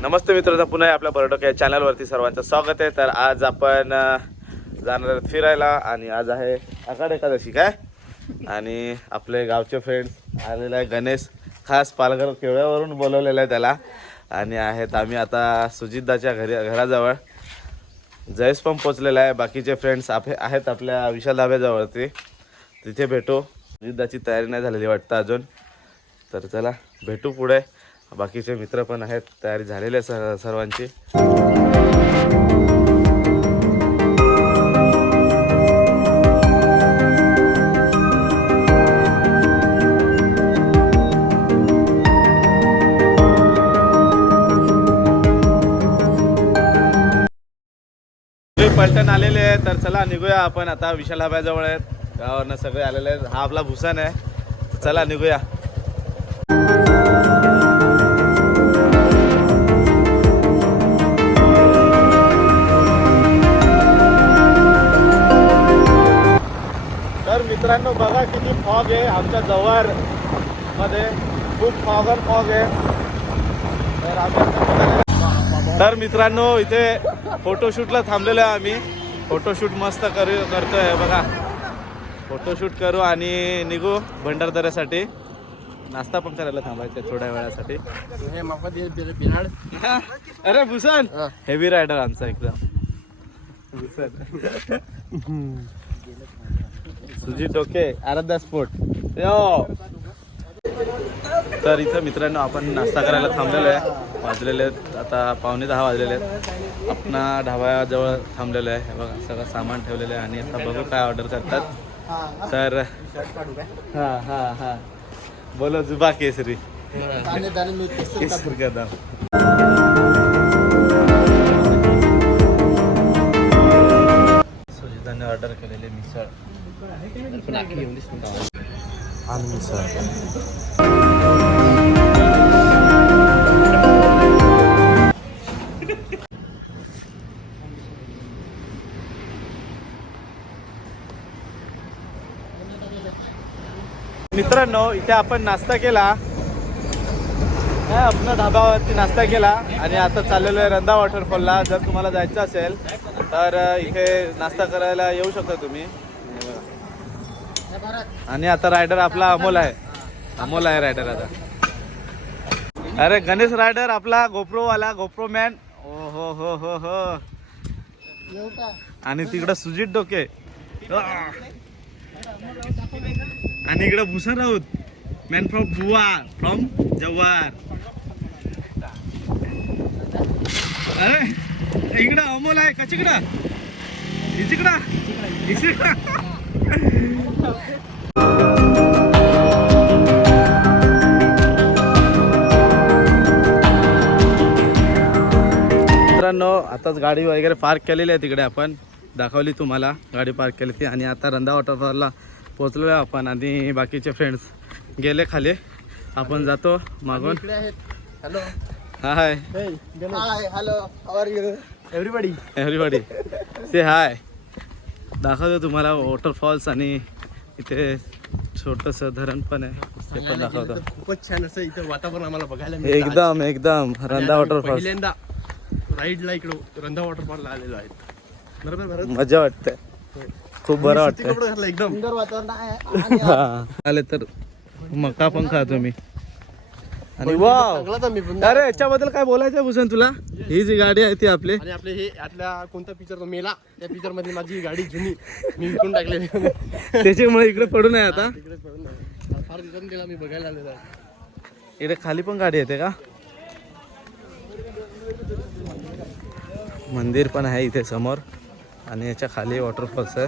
नमस्ते मित्रांनो पुन्हा आपल्या बरोडक या चॅनलवरती सर्वांचं स्वागत आहे. तर आज आपण जाणार आहोत फिरायला आणि आज आहे आषाढ एकादशी काय? आणि आपले गावचे फ्रेंड्स आलेले आहे गणेश खास पालघर केवळ्यावरून बोलवलेलं आहे त्याला. आणि आहेत आम्ही आता सुजितदाच्या घरी घराजवळ. जयेश पण पोचलेला आहे बाकीचे फ्रेंड्स आप आहेत आपल्या विशाल धाब्याजवळती. तिथे भेटू. सुजितदाची तयारी नाही झालेली वाटतं अजून. तर चला भेटू पुढे. बाकीचे मित्र पण आहेत तयारी झालेले स- सर्वांची. पलटण आलेले आहे तर चला निघूया आपण. आता विशाल हाब्याजवळ आहेत गावावरनं सगळे आलेले आहेत. हा आपला भूषण आहे. चला निघूया. मित्रांनो बघा किती फॉग आहे आमच्या जवळमध्ये. खूप फॉगर फॉग आहे. तर मित्रांनो इथे फोटोशूटला थांबलेलो आहे आम्ही. फोटोशूट मस्त करू करतोय बघा. फोटोशूट करू आणि निघू भंडारदऱ्यासाठी नाश्ता पण करायला थांबायचं थोड्या वेळासाठी. अरे भूषण. हेवी रायडर आमचा एकदम. भूषण. सुजित डोके आराध्या स्पोर्ट यो! तर इथं मित्रांनो आपण नाश्ता करायला थांबलेलो आहे. वाजलेले आहेत आता पावणे दहा वाजलेले आहेत. आपणा ढाब्याजवळ थांबलेलो आहे. बघा सगळं सामान ठेवलेलं आहे आणि आता बघू काय ऑर्डर करतात. तर हा हा हा. बोलो जुबा केसरी. केसरी सुजिताने ऑर्डर केलेले मिसळ. आणि मित्रांनो इथे आपण नाश्ता केला. आपण ढाब्यावरती नाश्ता केला? आणि आता चाललेलो आहे रंधा वॉटरफॉलला जर तुम्हाला जायचं असेल तर इथे नाश्ता करायला येऊ शकता तुम्ही. आणि आता रायडर आपला अमोल आहे. अमोल आहे रायडर आता. अरे गणेश रायडर आपला गोप्रो वाला गोप्रो मॅन ओ हो हो हो. हो आणि तिकडं सुजित डोके. आणि इकडं भूषण राऊत. मॅन फ्रॉम बुवा फ्रॉम जव्हार. अरे इकडं अमोल आहे कचिकडा इचिकडं? इचिकडं? मित्रांनो आताच गाडी वगैरे पार्क केलेली आहे तिकडे आपण. दाखवली तुम्हाला गाडी पार्क केली ती. आणि आता रंधा वॉटरफॉलला पोहोचलो आहे आपण आणि बाकीचे फ्रेंड्स गेले खाली. आपण जातो मागून. इकडे आहेत. Hello hi hi hello everybody everybody say hi दाखवतो तुम्हाला वॉटरफॉल्स आणि इथे छोटंसं धरण पण आहे. ते पण दाखवतो. खूपच छान असं इथं वातावरण आम्हाला बघायला. एकदम एकदम. रंधा आम्ही वॉटरफॉल्स पहिल्यांदा राईडला इकडं रंधा वॉटरफॉलला आलेलो आहेत. बरोबर बरोबर? मजा वाटते. खूप बरं घातलं एकदम? सुंदर वातावरण आहे. हा. आले तर मका पण खा तुम्ही. आणि अरे याच्याबद्दल काय बोलायचं भूषण तुला? ही जी गाडी आहे ती आपली. आणि आपले हे यातल्या कोणता पिक्चर मेला? त्या पिक्चरमध्ये माझी गाडी जुनी. मी विकून टाकलेली. त्याच्यामुळे इकडे पडून आहे आता. तिकडे पडून आहे. फार दिवसांनी तिला मी बघायला आलेलो आहे. इकडे खाली पण गाडी येते का? मंदिर पण आहे इथे समोर. आणि याच्या खाली वॉटरफॉल्स आहे.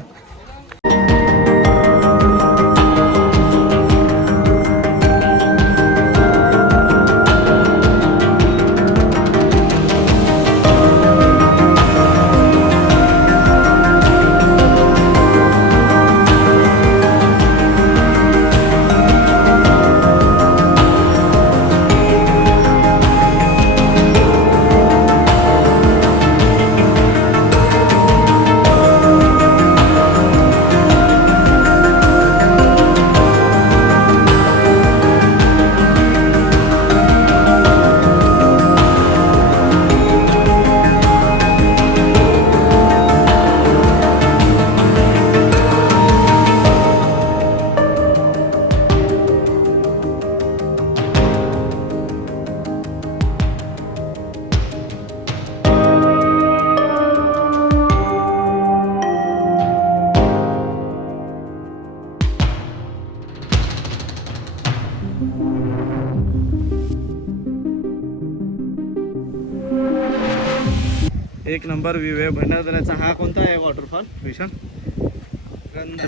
नंबर व्ह्यू आहे. भंडारदऱ्याचा हा कोणता आहे वॉटरफॉल विशाल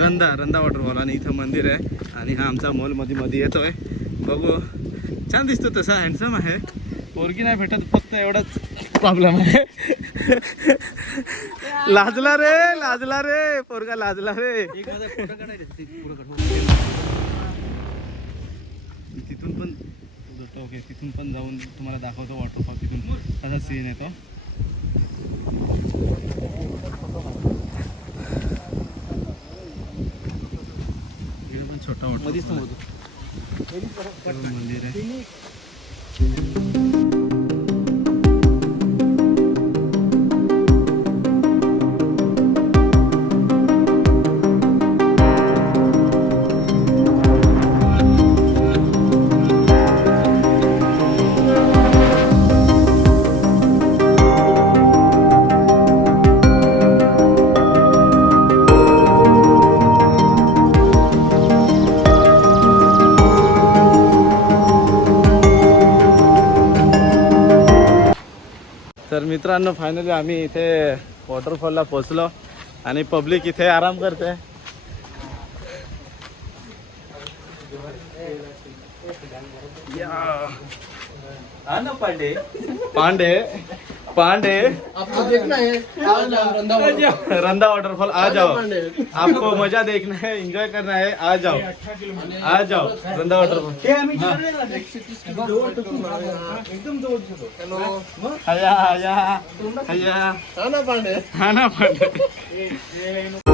रंदा. रंदा वॉटरफॉल आणि इथं मंदिर आहे. आणि हा आमचा मॉलमध्ये मध्ये येतोय. बघू. छान दिसतो तसा. हँडसम आहे. पोरगी नाही भेटत फक्त एवढाच प्रॉब्लेम आहे. लाजला रे लाजला रे. पोरगा लाजला रे. तिथून पण ओके तिथून पण जाऊन तुम्हाला दाखवतो वॉटरफॉल तिथून. कसा सीन येतो. वॉटरफॉल मंदिर आहे. मित्रांनो फायनली आम्ही इथे वॉटरफॉलला पोचलो आणि पब्लिक इथे आराम करते. पांडे. पांडे. पांडे। है। रंदा वॉटरफॉल आ जाओ। आपको मजा देखना है एंजॉय करना है आ जाओ। आ जाओ रंदा वॉटरफॉल हॅलो. हया हया। हया। हा ना पांडे। हा ना पांडे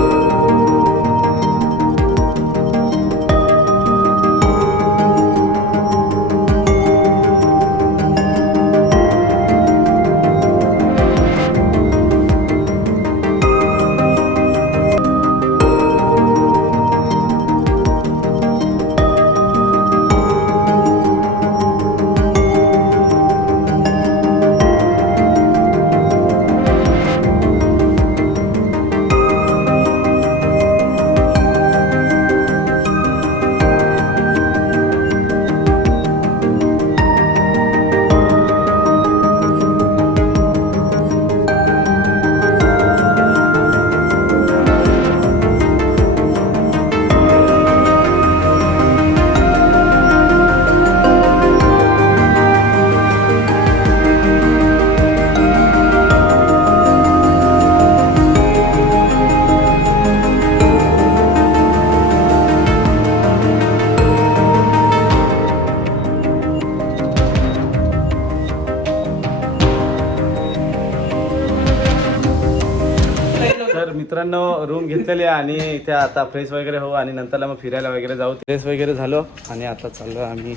मित्रांनो रूम घेतलेली आहे आणि इथे आता फ्रेश वगैरे हो आणि नंतरला मग फिरायला वगैरे जाऊ. फ्रेश वगैरे झालो आणि आता चाललो आम्ही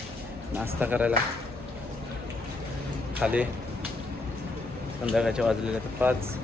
नाश्ता करायला. खाली. संध्याकाळचे वाजलेले तर पाच.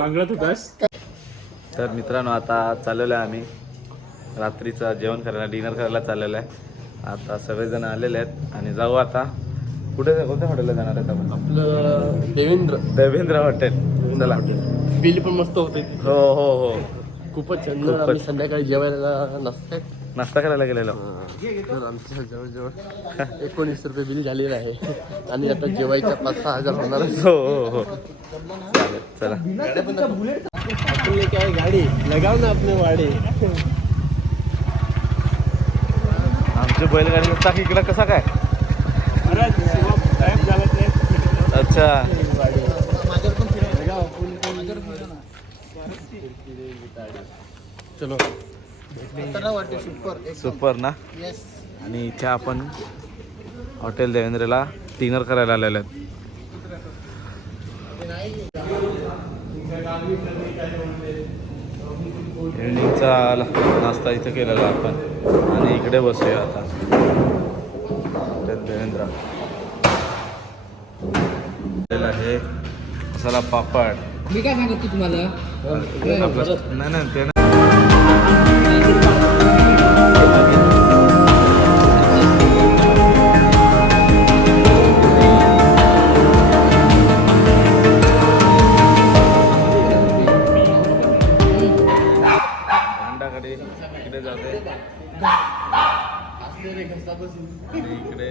होतास तर मित्रांनो आता चाललेलो आहे आम्ही. रात्रीचं जेवण करायला डिनर करायला चाललेलं आहे. आता सगळेजण आलेले आहेत आणि जाऊ आता. कुठे कोणत्या हॉटेलला जाणार आहेत आपण? आपलं देवेंद्र. देवेंद्र हॉटेल चला. बिल पण मस्त होते हो हो हो. खूपच छान खूपच. आम्ही संध्याकाळी जेवायला नसते नाश्ता करायला गेलेलो. तर आमचं जवळजवळ एकोणीस रुपये बिल झालेलं आहे. आणि आता जेवायच्या पाच सहा हजार होणार आहे. हो हो हो. चला. गाडी लगाव ना आपले वाडे आमची बैलगाडी चाक इकडं कसा काय? अच्छा. चलो. सुपर ना? आणि इथे आपण हॉटेल देवेंद्रला डिनर करायला आलेलो आहेत. इव्हनिंगचा नाश्ता इथे केलेला आपण. आणि इकडे बसूया आता. देवेंद्र आहे मसाला पापड. मी काय सांगतो तुम्हाला? नाही नाही ते आणि इकडे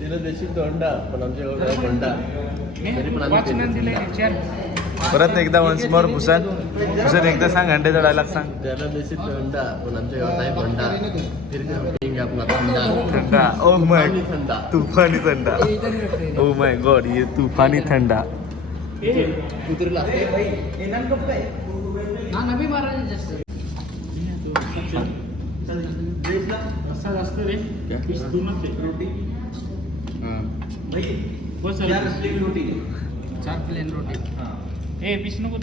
तिला देशील तो अंडा पण आमच्याकडे अंडा. तरी पण आम्ही परत एकदा वन्स मोर भूषण. भूषण एकदा सांग अंड्याचा डायलॉग सांग. त्याला देशील तो अंडा पण आमच्याकडे नाही अंडा. फिर देंगे आपला थंडा. थंडा ओ माय थंडा. तुफानी थंडा. ओ माय गॉड ये तूफानी थंडा. उतरला. हा नवी महाराज जास्त. असा जास्त रे पीस दोनच आहे. बस चार प्लेन रोटी? ए पीस नको.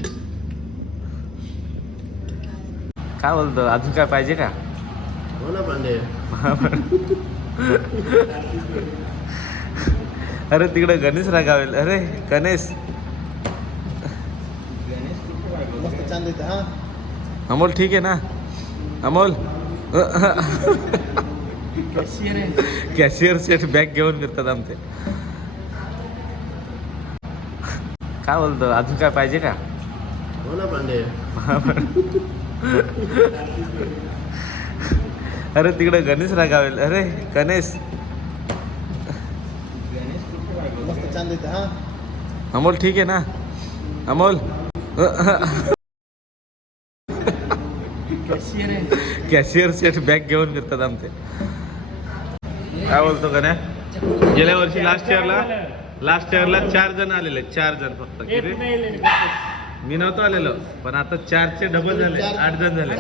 काय बोलतो? अजून काय पाहिजे का? हो ना पांडे. अरे तिकडे गणेश रागावेल अरे गणेश. हा? अमोल ठीक आहे ना? अमोल? कॅशियर आहे कॅशियर सेट बॅग घेऊन फिरतात आमचे. काय बोलतो? अजून काय पाहिजे का? हो ना पांडे. अरे तिकडे गणेश रागावेल. अरे गणेश. मस्त हा? अमोल ठीक आहे ना? अमोल. कॅशियर सेट बॅग घेऊन फिरतात आमचे. काय बोलतो गण्या? गेल्या वर्षी लास्ट इयरला लास्ट इयरला चार जण आलेले चार जण फक्त. किती. मी नव्हतो आलेलो पण आता चारचे डबल झाले आठ जण झाले.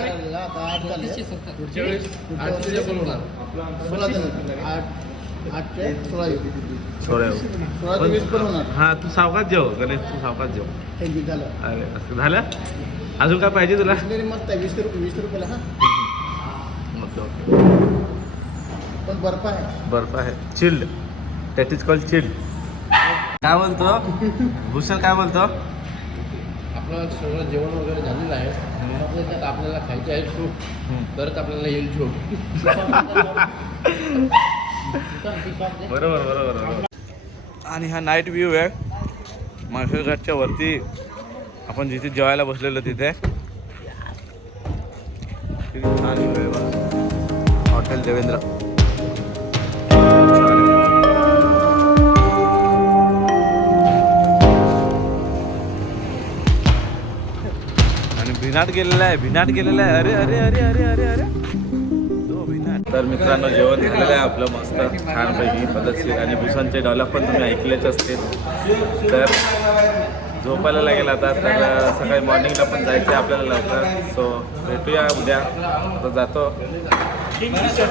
हा तू सावकाश जेव गणेश तू सावकाश जेव. अरे असं झालं? अजून काय पाहिजे तुला? मस्त आहे. वीस रुपये वीस रुपयाला हा. मतलब पण बर्फ आहे. बर्फ आहे. Chilled. That is called chilled काय बोलतो? भूषण काय बोलतो? आपलं सगळं जेवण वगैरे झालेलं आहे. त्यात आपल्याला खायचे आहे सूप. तरच आपल्याला येईल झोप. बरोबर बरोबर बरोबर. आणि हा नाईट व्ह्यू आहे. माळशेरघाटच्या वरती. आपण जिथे जेवायला बसलेलो तिथे. हॉटेल देवेंद्र. आणि भिनाट गेलेला आहे भिनाट गेलेला आहे. अरे अरे अरे अरे अरे अरे. तर मित्रांनो जेवण झालेलं आहे आपलं मस्त. छानपैकी पद्धतशीर. आणि भूषणचे डायलॉग पण तुम्ही ऐकलेच असतील. तर झोपायला लागेल आता तर सकाळी मॉर्निंगला पण जायचं आहे आपल्याला लवकर. सो भेटूया उद्या. आता जातो. किंगफिशर